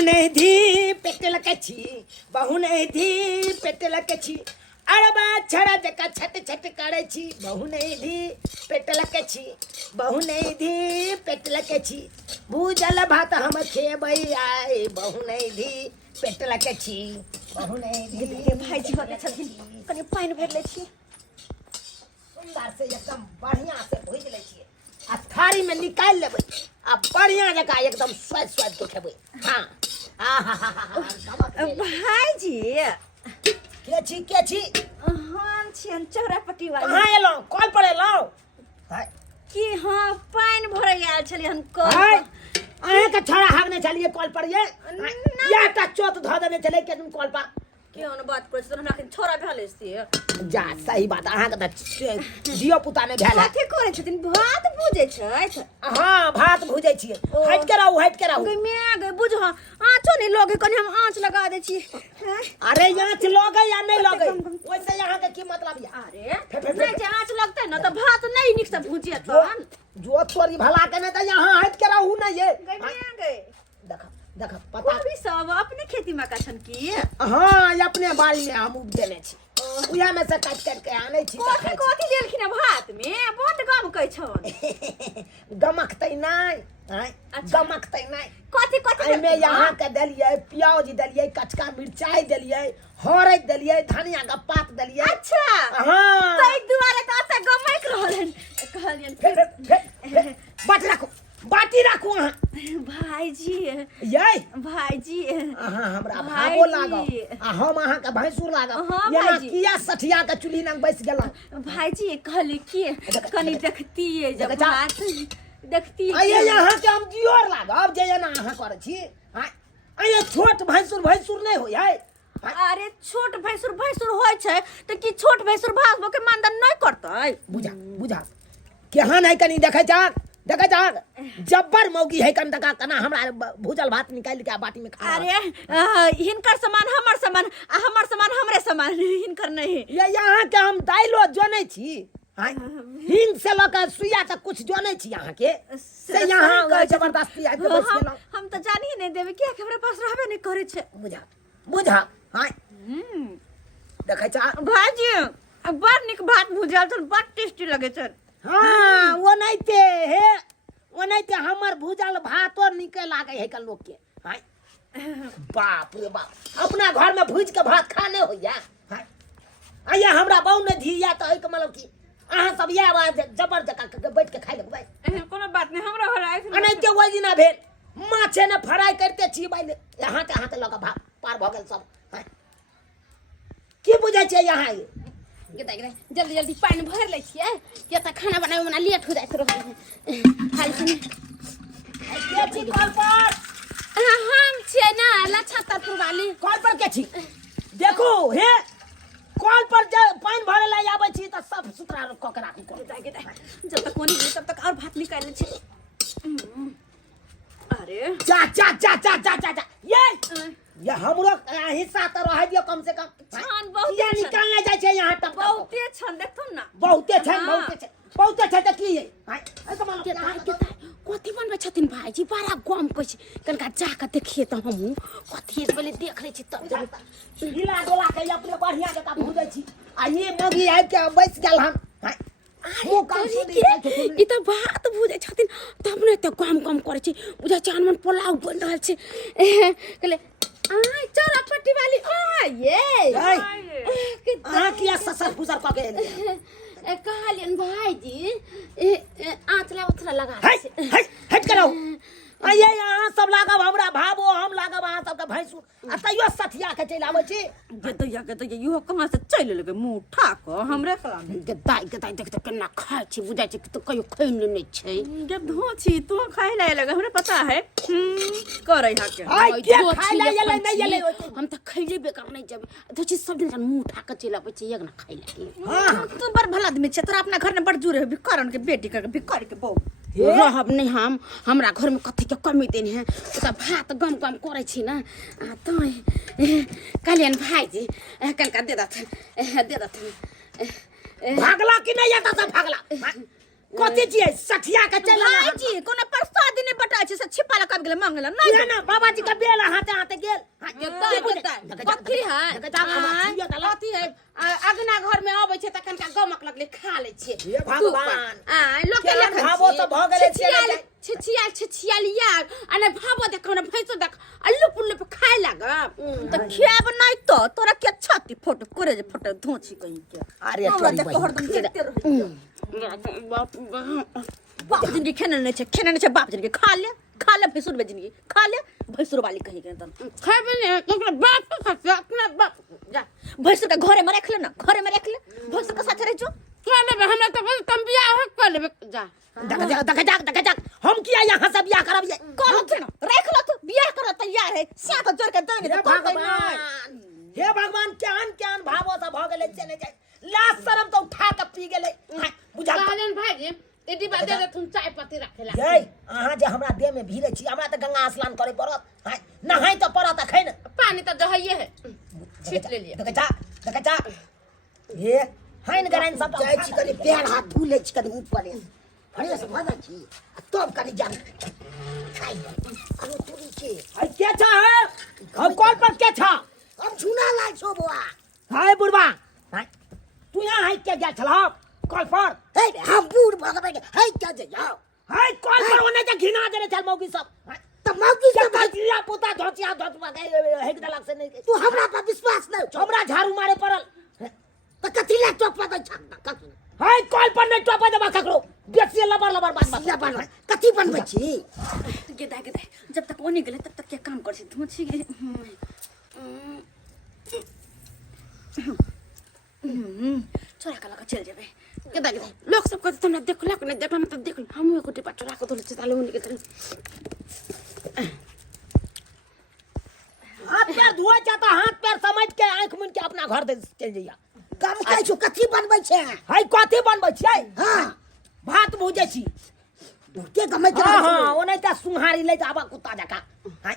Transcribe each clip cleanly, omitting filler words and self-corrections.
बहुने धी पेटल कछी बहुने धी पेटल कछी अरबा छड़ा जका छट छट करे छी बहुने धी पेटल कछी बहुने धी पेटल कछी भूजल भात हम खेबै आए बहुने धी पेटल कछी बहुने धी भाईजी बने छथिन कनी पानी भर ले छी सुंदर से एकदम बढ़िया से भूज ले छी आ थारी में निकाल लेबै आ बढ़िया जका एकदम स्वाद स्वाद के खेबै हां भाईजी के छी हम छियन चौरापट्टी वाली कहाँ एलौ कॉल पर एलौ कि हाँ पानी भरे आयल छली हम कल अहे के छोड़ा हागने चलिए कॉल पर ये या ता चोत ध देने चले के तुम कॉल पर केहन बात करै छ हमरा के छोरा भेले से जा सही बात अहाँ के त जियो पुता ने भेल कथि करै छथिन भात भुजै छथि हां भात भुजै छियै हट के रहू गई मैं गई बुझ आँचो नहीं लगे कनी हम आँच लगा दे छी अरे आँच लगे या नहीं लगे ओइसे यहाँ के की मतलब या अरे नहीं जे आँच लगतै न त भात नहीं निक से भुजिए तहन जो तोरी भला के न त यहाँ हट के रहू न ये गई मैं गई देख पता भी सब अपने खेती में का छन की हां अपने बाड़ी में हम उपजेने छी उया में से काट काट के आनै छी कथि कथि देलखिन भात में बड गम कै छन गमकतै नहीं गमकतै नहीं कथि कथि में यहाँ के दलिए प्याज दलिए कचका मिर्चाई दलिए हरद दलिए धनिया का पात दलिए अच्छा हां तै दुआरे त अच्छा गमक रहलन कहलियन बाटी राखू अहाँ भाईजी ये भाईजी अहाँ हमरा भागो लागो आ हम अहाँ के भैंसुर लागो येना किया सठिया के चुल्ही नंग बैस गेला भाईजी कहली कि कनी देखतिए जब भात देखतिए आये यहाँ के हम जियोर लागब जे एना अहाँ करे छी आये छोट भैंसुर नहीं होय है अरे छोट भैंसुर होय छै त की छोट भैंसुर भागबो के मानदन नहीं करतै बुझा केहन है कनी देखे जाग जब्बर मौगी है कन दका कना हमरा भूजल भात निकाल के बाटी में खा अरे हिनकर समान हमर समान आ हमर समान हमरे समान हिनकर नहीं ये यहाँ के हम दाइलो जोनै छी हिंग से लका सुइया तक कुछ जोनै छी यहाँ के से यहाँ जबरदस्ती आइ के बैस गेलौ हम त जानिए नहीं देबे किया के हमरा पास रहबे नहीं करे छै बुझा हां देखै छ भाजी बड़ निक भात भुजल छन बड़ टेस्टी लगे छन हाँ वो नहीं ते हमर भूजल भातो निके लागे है कल लोग के बाप रे बाप अपना घर में भूज के भात खाने होइया आया हमरा बहु ने धिया त एक मतलब की अहाँ सब ये आवाज जबर जका बैठ के खाइ लेबै कोनो बात नहीं हमरा घर आइ नहीं ते वही दिना भेल माछे ने फ्राई करते छी भाई यहाँ ते लगा भात पार भ गेल सब की बुझै छै यहाँ जल्दी जल्दी पानी भर ले छिए या त खाना बनावे में लेट हो जाइत रह खाली सुन के छी कॉल पर हम छिए ना लछातर वाली कॉल पर के छी देखो हे कॉल पर पानी भरे ला आबै छी त सब सुतरा क के राखू जब तक कोनी तब तक और भात निकाल ले छी अरे जा ये हमरो हिस्सा त रह दियो कम से कम छान बहुत ये निकालने जाय छै यहाँ तक बहुते छन देखथुन ना बहुते छै त की है कथी बनबै छथिन भाईजी बड़ा गम कहै छै कनका जा के देखिए त हमहू कथी पहिले देख ले छी तब ढीला डोला के अपने बढ़िया जका भुजै छी आ ये मगी आइ के बैस गेल हम ई त भात भुजै छथिन तब ने त गम करे छी बुझा चानमन पोलाव बन रहल छै कहले आय चौरापट्टी वाली ये अहाँ किया ससर फुसर क के कहलियन भाईजी आँचला उथला लगा हट करो आये यहाँ सब लागब हमरा भाबो हम लागब अहाँ सबके भैंसुर आ तैयो सठिया के चलि आबै छी के दैया इहो कहाँ से चलि लेके मुंह ठा क हमरे कला के दाई देख त केना खाय छी बुझाय छी त कहियो खैन नै छै गे धोछी तू खाय लाय लगे हमरा पता है करे हा के खाय लाय नहीं ले हम त खैले बेकार नहीं जब धोछी सब दिन मुंह ठा के चलि आबै छी एक ना खाय लागे हां तू बड़ भला आदमी छै तोरा अपना घर में बड़ जुरे है बिकरन के बेटी के बिकर के बहु रहब नहीं हम हमरा घर में कथी के कमी दिन है त भात गम करे छी ना तो कल्याण भाईजी कनका दे दत भागला कि नहीं आता सब भागला कथी छियै सठिया के चल भाईजी कोनो प्रसाद नहीं बटा छै से छिपा ला कब गेले मंगल नहीं ना बाबाजी का बेला हाथ कथी है कथी है अगना घर में आबै छै त कनका गमक लगले खा ले छै हे भगवान लोग के लेखन भावो तो भ गेले छिछियाल यार अने भावो देख हमने भैंसो देख अल्लू पुल्लू पे खाए लागा त खियाब नहीं तो तोरा के छाती फोटो करे जे फोटो धोची कहीं के अरे तोरी बाप जिंदगी खेने नहीं छै बाप जिंदगी खा ले भैंसुर में जिंदगी खा ले भैंसुर वाली कहीं के तन खाबे ने ओकरा बाप के अपना बाप जा भैंसुर के घरे में रख ले ना घरे में रख ले भैंसुर के साथ रह जो क्या ले हमरा तो तुम बियाह हो कर ले जा दक हम किया यहाँ से बियाह करब कौन थे ना रख लो तो बियाह कर तैयार है साथ जोड़ के देंगे तो हे भगवान केहन भावो से भ गेले चले जाय लाश शर्म तो उठा के पी गेले बुझा कहलन भाईजी एडी बात दे तुम चाय पत्ती रखेला ये अहाँ जे हमरा देह में भीरे छी हमरा त गंगा स्नान करे पड़त नहाई तो पड़त अखन पानी तो जहइए है छीट ले लिए दकचा ये हाइन गराइन सब जाय छी कनी पैर हाथ धो ले छी कनी ऊपर अरे से भागा छी तब कनी जान खाई अरे तोरी के के छ हम कॉल पर के छ हम छुना लाग छो बुआ हाय बुढ़वा तू यहाँ हाय के गेल छला कॉल पर हे हम बूढ़ भगवे हाय के जे जाओ हाय कॉल पर ओने जे घिना देले चल मौगी सब त मौगी सब धतिया पुता धतिया धतवा हेक दलक से नहीं तू हमरा पर विश्वास नहीं हमरा झाड़ू मारे पड़ल त कथि ले टोपा दे छक हाय कॉल पर नहीं टोपा देबा ककरो बेसी लबर बात कथि बनबै छी गेदा जब तक ओने गेले तब तक क्या काम कर छी तुम छी छोरा का लगा चल जाबे गेदा लोग सब कहते तुमने देखला कि नहीं देखला मतलब देख हम एको टिपा चोरा को धोले ताले उनके तरह हाथ पैर धोआ जाता हाथ पैर समझ के आंख मुन के अपना घर दे चल जइया काम कहै छु कथि बनबै छै हाय कथि बनबै छै हां भात भुजे छी के गमै के हां ओने त सुहारी ले जाबा कुत्ता जका हाय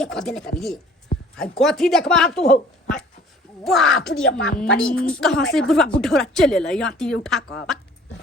देखो देने कभी हाय कथि देखबा तू हो बाप रे बाप बड़ी कहां से बुढ़वा बुढ़ौरा चलेला यहाँ ती उठा के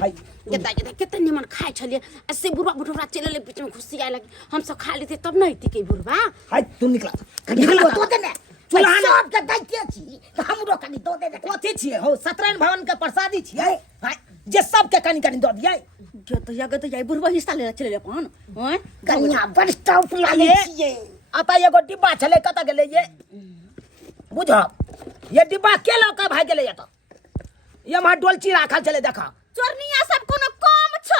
हाय गेदा कितने निमन खाए छलिए ऐसे बुढ़वा बुढ़ौरा चलेले बीच में खुशी आए लगे हम सब खा लेते तब नहीं थी के बुढ़वा हाय तू निकला तो देने चुल्हा सब के दैते छी त हमरो कनी दो दे कथि छिए हो सत्यनारायण भगवान के प्रसादी छिए हाय जे सब के कनी कनी दो दियै गत जाय बुढ़वा हिस्सा ले चले अपन हैं कन्या बड़ स्टॉप लागे छिए आता एगो डिब्बा छले कत गेले ये बुझ ये डिब्बा के लौका भाग गेले ये तो ये मा डोलची राखल चले देखा चोरनिया सब कोनो कम छ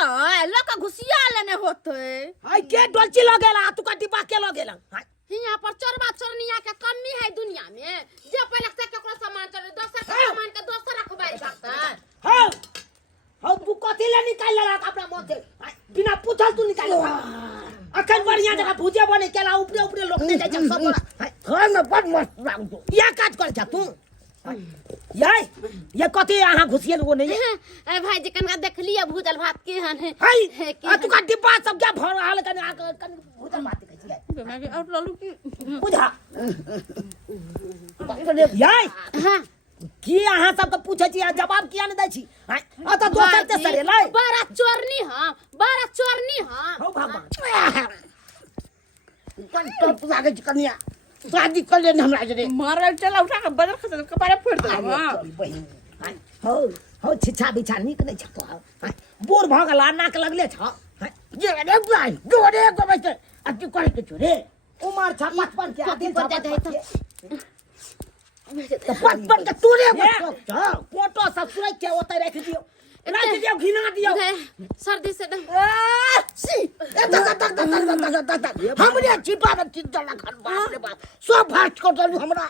लौका घुसिया लेने होते हाय के डोलची ल गेला तू का डिब्बा के ल गेला हाय यहाँ पर चोरबा चोरनिया के कमी है दुनिया में जे पहले से केकरो सामान चोरे दोसर के सामान के दोसर रखबाई सकता हां हां तू कथि ले निकाल लेला अपना मुंह से बिना पूछल तू निकाल अखन बढ़िया जगह भुजे बने केला ऊपरे ऊपरे लोग ने जाय सब हां न बड़ मस्त लागो या काज कर जा तू ये कथि यहाँ घुसियल वो नहीं ए भाई जी कनका देख लिया भूजल भात के हन है हाय तू का डिब्बा सब क्या भर रहल कन भुजल भात कहै छियै मैं और लालू की बुझा याय हां की अहाँ सब के पूछै छी जवाब किया न दै छी आ त दोसर ते सरे लै बड़ा चोरनी हां हो भगवान कन तो लागे छी कन्या शादी कर ले हमरा जे मारल चला उठा के बदल खस कपारे फोड़ दे हां हो छिछा बिछा निक नै छ तो बोर भ गेला नाक लगले छ जे रे भाई जोरे को बस अति कर के छोरे उमर छ 55 के आदमी पर दे तो 55 के तोरे बस फोटो सब सुरई के ओतै रख दियो घिना दियो सर्दी से हमरे छिपा में चिंता ना कर बाप रे बाप सब फास्ट कर दलू हमरा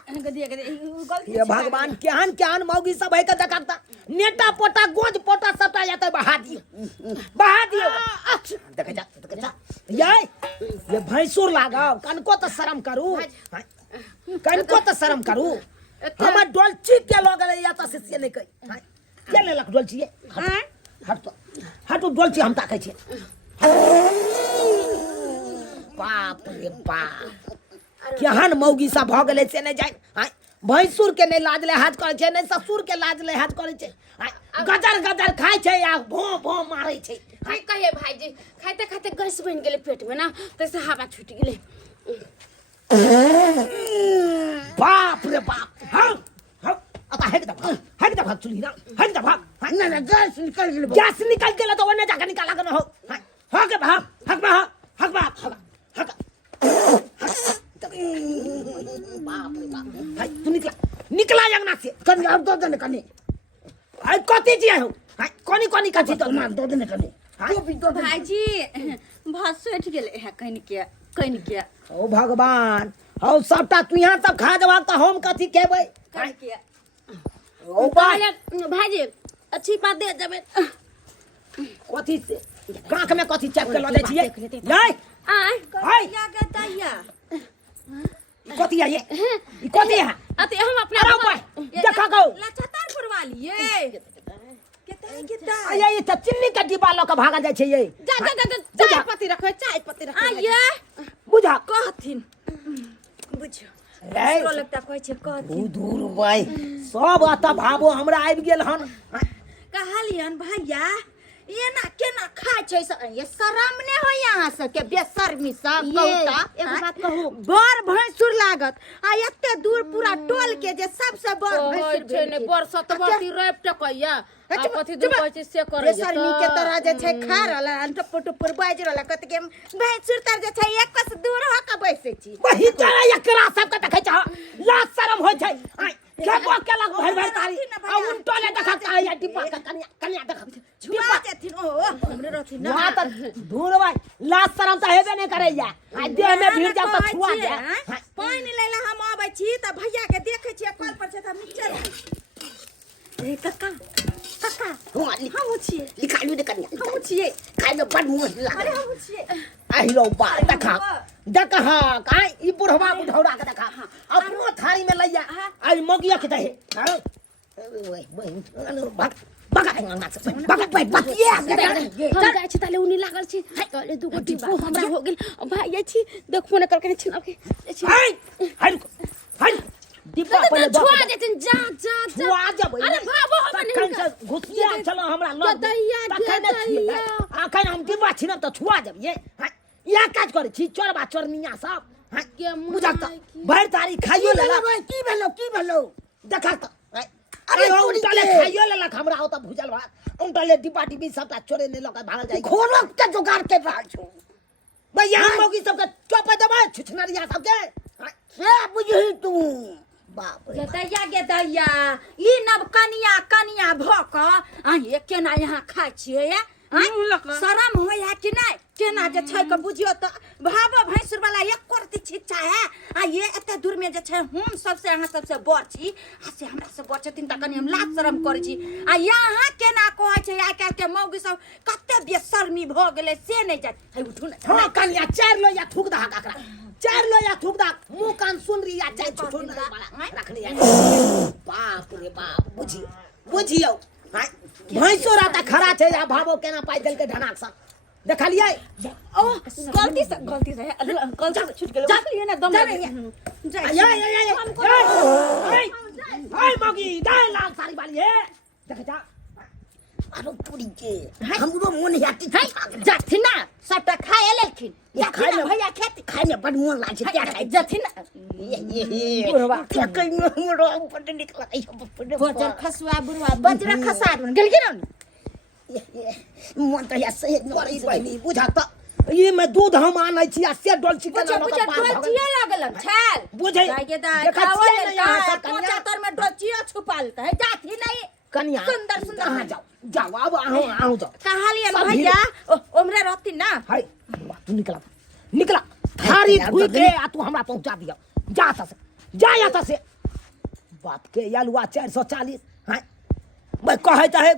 ये भगवान केहन मौगी सब है के देखता नेटा पोटा गोज पोटा सबटा जाते बहा दियो देख जा ये भैंसुर लगाओ कनको तो शर्म करू हमर डोलची के लग गले या तो से नहीं कही के ले लक डोलची हट डोलची हम ताकै छी बाप रे बाप केहन मौगी सब भ गेले से नहीं जाय भैंसुर के नहीं लाज लिहाज करे छै नहीं ससुर के लाज लिहाज करे छै गदर खाय छै या भो भो मारे छै कहिए भाईजी खाते खाते गैस बन गेले पेट में ना तैसे हवा छूट गेले भाग चुली ना हट जा भाग ना ना गैस निकल गेल गैस निकल गेल तो ओने जाके निकाला के न हो हो के भाग हक भाग हक बाप रे बाप हाय तू निकला जगना से कनी अब दो देने कनी हाय कथि जे हो हाय कोनी कथि तो मार दो देने कनी हाय भाईजी भात सठ गेले है कहीं के ओ भगवान हौ सबटा तू यहाँ सब खा जवाब तो हम कथि खेबै कहीं के ओ भाईजी अच्छी बात दे जबे कथि से कांख में कथि चेक कर लै छियै जय आय हाय या गताया कथि है ये ई कथि है अते हम अपना अरे ऊपर देखा गो लछतारपुर वाली ये केता ये ये त चिन्नी के डिब्बा ल के भागा जाय छै ये जा चाय पत्ती रखो आये बुझा कहथिन बुझो रे तो लगता कहै छै कहथिन दूर भाई सब आता भाबो हमरा आबि गेल हन कहलियन भैया ये ना केना खाय छै ये शरम ने हो यहाँ से के बेशर्मी सब कहता एगो बात कहू बड़ भैंसुर लागत आ एते दूर पूरा टोल के जे सबसे बड़ भैंसुर छै ने बड़ सतवती रैप टकैया आ कथि दू कहै छै से करे बेशर्मी के तरह जे छै खा रहला टप्पू टप्पू बाज रहला कत के भैंसुर तर जे छै एक कस दूर हो के बैसे छी वही तरह एकरा सब के देखै छ लाज शरम होय छै खेबो केला भर भर तारी आ उल्टो ले देखा या डिब्बा के कनिया देखा छुआ जेथिन ओ हमरे रहथिन ना वहां त दूर भाई लाज शरम त हेबे नै करैया आ देह में भीड़ जाओ त छुआ दे पानी लेला हम आबै छी त भैया के देखै छी कल पर से त नीचे ए कक्का हम छिए लिखालू दे कनिया हम छिए खाइ में बड़ मुंह अरे लागे हम छिए आहि लो बा देखा देखा काई ई बुढ़वा बुढ़ौरा के देखा अपनो थारी में लइया आई मगिया के दे ओए भाग बगा अंगना से बगा बतिया हम जाय छी ताले उनी लागल छी ताले दू गोटी हमरा हो गेल भाई छी देखो ने करके छिन के हाय हाय हाय डिब्बा पहले छुआ देथिन जा छुआ जब अरे बाबू हम नहीं घुसिया चलो हमरा लग दैया आखन हम डिब्बा छिन त छुआ जब ये या काज करे छी चोरबा चोरनिया सब के बुझा त भर तारी खाइयो लेला की भेलो देखा त अरे उल्टले खाइयो लेला हमरा ओ त भुजल भात उल्टले डिब्बा टिब्बी सबटा चोरे ने लक भागल जाई खोलक के जुगाड़ के रहल छु भैया मोगी सबके चोपे देबै छुछनरिया सबके से बुझही तू बाप रे गे दैया ई नब कनिया भक अही केना यहाँ खाय छिए शरम होया कि नहीं केना जे छै के बुझियो त भाबो भैंसुर वाला एक करती छिच्छा है आ ये एते दूर में जे छै हम सबसे अहाँ सबसे बड़ छी आ से हमरा से बड़ छथिन त कनी हम लाज शरम करै छी आ यहाँ केना कहै छै आइ काल के मौगी सब कते बेशर्मी भ गेलै से नहीं जाय है उठू ना हां कनिया चार लो या थूक दा काकरा चार लो या थूक दा मुंह कान सुन रही या चाय छुटू ना रखनी है बाप रे बाप बुझियो हां भैंसोरा त खरा छै या भाबो केना पाइ देल के ढनाक सा देखलिए ओ गलती से छूट गेलै देखलिए ना दम हाय मगी दाई लाल साड़ी वाली है देख जा अरे पूरी के हमरो मन याती जाथिन ना सबटा खाए लेलखिन या खाए भैया खेती खाए में बड़ मन लाग छै क्या खाए जाथिन ना ये बुढ़वा ठकै हमरो ऊपर निकला बजर खसवा बुढ़वा बजर खसा गेल के न मन त या से बड़ी बहनी बुझा त ये में दूध हम आनै छी आ से डोल छी केना बुझे डोलचिया लागल छल बुझे जाके दाई खावल कोचातर में डोलचिया छुपाल है जाथी नहीं कन्या सुंदर कहां जाओ अब आओ जाओ कहालियन भैया ओमरे रहती ना हाय तू निकला थारी धुई के आ तू हमरा पहुंचा दियो जा त से जा या त से बाप के यालुआ 440 हाय मैं कहै त है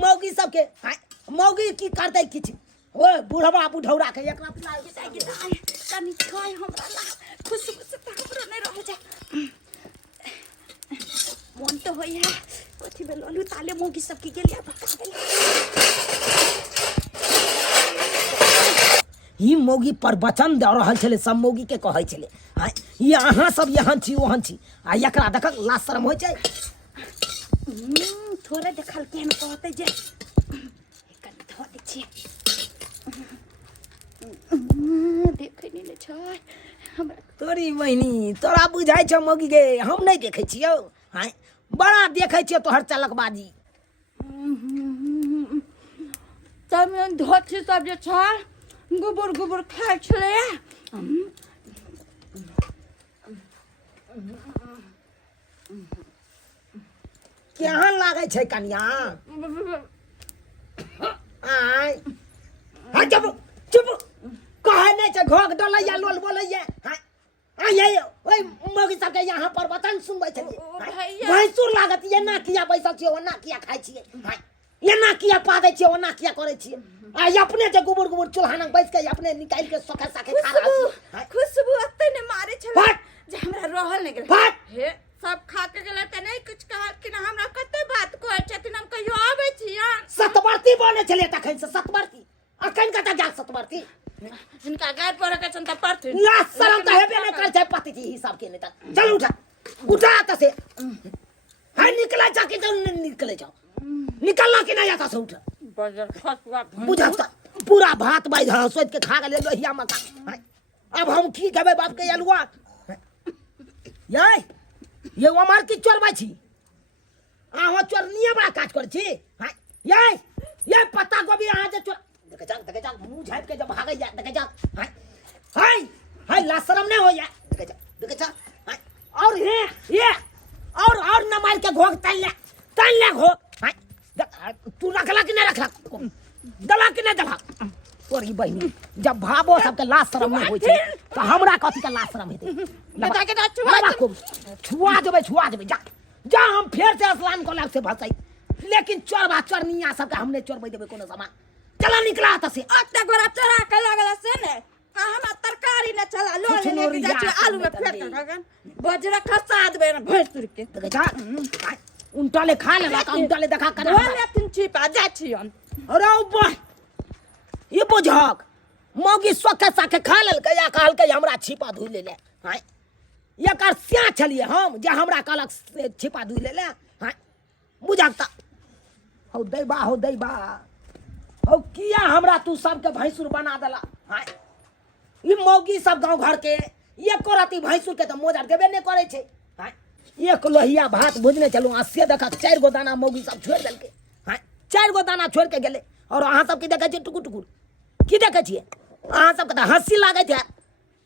मौगी सबके हाय मौगी की करतै किछ ओ बुढ़वा बुढ़ौरा के एकरा पिलाय जाके दाई कनी खाय हमरा ला खुशबू से त हमरो नहीं रह जा मन तो होय है कथि बे ललू ताले मोगी सब की गेलिया भका देल ही मौगी प्रवचन द रहल छले सब मौगी के कहै छले हाय ये अहाँ सब यहाँ छी वहाँ छी आ एकरा देखक लाज शरम होय छै थोड़े देखल केहन कहते जे कनी धो दे छी देखे नहीं छै हमरा तोरी बहिनी तोरा बुझाइ छ मौगी गे हम नहीं देखै छियौ हाय बड़ा देखे छियै तोहर चलकबाजी। तब धोती सब जे छ गुबुर गुबुर खाइ छलै। केहन लागे छै कनिया? आय हाँ चुप चुप कहे नहीं छै घोक डलैया लोल बोलैया। आय ओए मौगी सबके यहाँ पर वतन सुनबै छलिए। भैंसुर लागत ये ना किया बैसल छियै ओना किया खाइ छियै। ये ना किया पादै छियै ओना किया करै छियै। आय अपने जे गुबुर गुबुर चूल्हा लग बैस के अपने निकाल के सोखे साखे खा रहल छियै। खुशबू अत्ते ने मारे छलै फट जे हमरा रहल नहीं गेलै। फट हे सब खा के गेलै त नहीं कुछ कहल कि ना हमरा कते बात कहै छथिन हम कहियो आबै छियै। सतवर्ती बने छलिए तखन से सतवर्ती अखन कतऽ जा सतवर्ती। इनका गाय पर के चंता पड़थिन ला शरम त हेबे नहीं करे छै पति जी हिसाब के नहीं त चल उठा उठा त से हाय निकला जा के निकले जाओ निकलना कि नहीं आता से उठ बजर फसवा बुझा पूरा भात बाई सोच के खा गेले लोहिया मका। अब हम की खेबे बाप के अलुआ ये हमार की चोरबा छी आहो चोरनिए बड़ा काज कर छी। ये पत्ता गोभी अहाँ जे चोर देखे जा मुंह झाँप के जब भागे जा देखे जा। हाय हाय ला शरम नहीं हो जा देखे जा। और ये और न मार के घोक तल ले घोक। तू रखला कि नहीं रखला दला कि नहीं दला तोरी बहिनी जब भाबो सबके लाज शरम नहीं होय छै त हमरा कथि के लाज शरम हेतै। बता के छुआ देबै जा जा हम फेर से असलान को लाग से भसै लेकिन चोरबा चोरनिया सबके हम नहीं चोरबै देबै कोनो सामान। चला निकला त से अत्ते गोरा चढ़ा के लागला से ने हमरा तरकारी न चला लो लेके जा छी आलू में फेंक के बजरा खसा देबै न भैंसुर के देखे जा उनटले खा लेला का उनटले देखा कर बोले तुम छिपा जा छी हम। अरे बा ये बुझक मौगी सोखे साखे खा लेलकै या कहलकै हमरा छिपा धुइ ले हाय एकर स्या छलिए हम जे हमरा कहलक से छिपा धुइ ले हाय बुझक त हौ दैबा हौ किया हमरा तू सबके भैंसुर बना देला। हाय ई मौगी सब गांव घर के एको राती भैंसुर के त मोजर देबे नहीं करे छै। हाय एक लोहिया भात भुजने चलू आ से देखा 4 गो दाना मौगी सब छोड़ देलकै। हाय 4 गो दाना छोड़ के गेले और अहाँ सब की देखे छियै टुकुर टुकुर की देखे छियै अहाँ सबके त हंसी लागे छै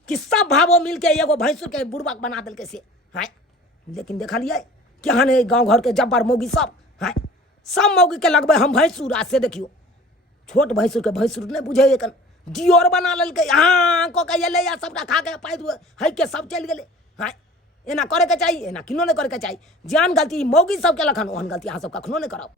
कि सब भावो मिलके एगो भैंसुर के बुड़बक बना देलकै से। हाय लेकिन देखलिए केहन है गांव घर के जब्बर मौगी सब। हाय सब मौगी के लगबे हम भैंसुर आ से देखियो छोट भैंसुर के भैंसुर नहीं बुझे एकन दियोर बना लेलकै। हाँ को के एले या सबका खा के पाइ है के सब चल गेले। हाय एना करे के चाहिए एना किनो नहीं करे के चाहिए। जान गलती मौगी सब के लखन ओहन गलती अहाँ सब कखनो नहीं करब।